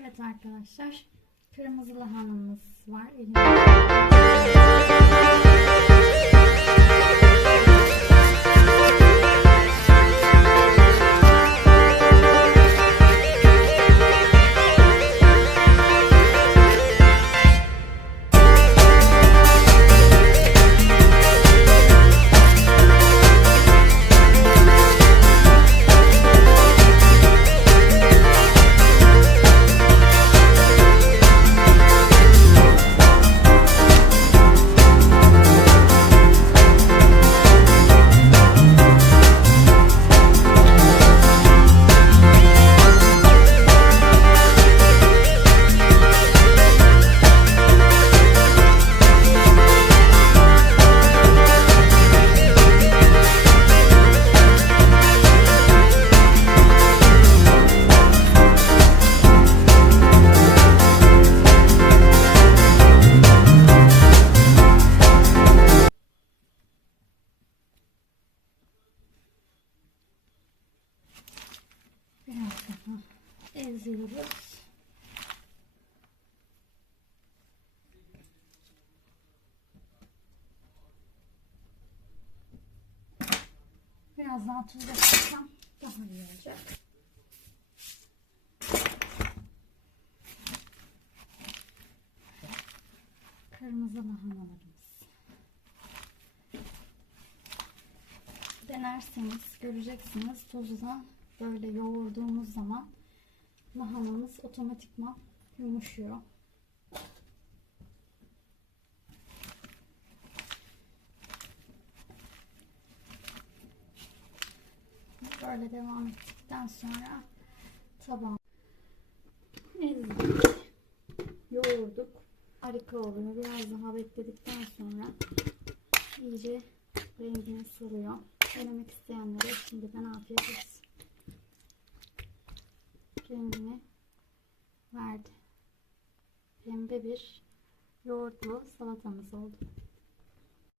Evet arkadaşlar, kırmızı lahanamız var elimde. Biraz daha eziyoruz. Biraz daha tuz atarsam daha iyi olacak. Kırmızı lahanalarımız. Denerseniz göreceksiniz tuzla böyle yoğurduğumuz zaman lahanamız otomatikman yumuşuyor. Böyle devam ettikten sonra tabağa ezdik, yoğurduk. Harika oluyor. Biraz daha bekledikten sonra iyice rengini soruyor. Denemek isteyenlere şimdiden afiyet olsun. Rengini verdi. Pembe bir yoğurtlu salatamız oldu.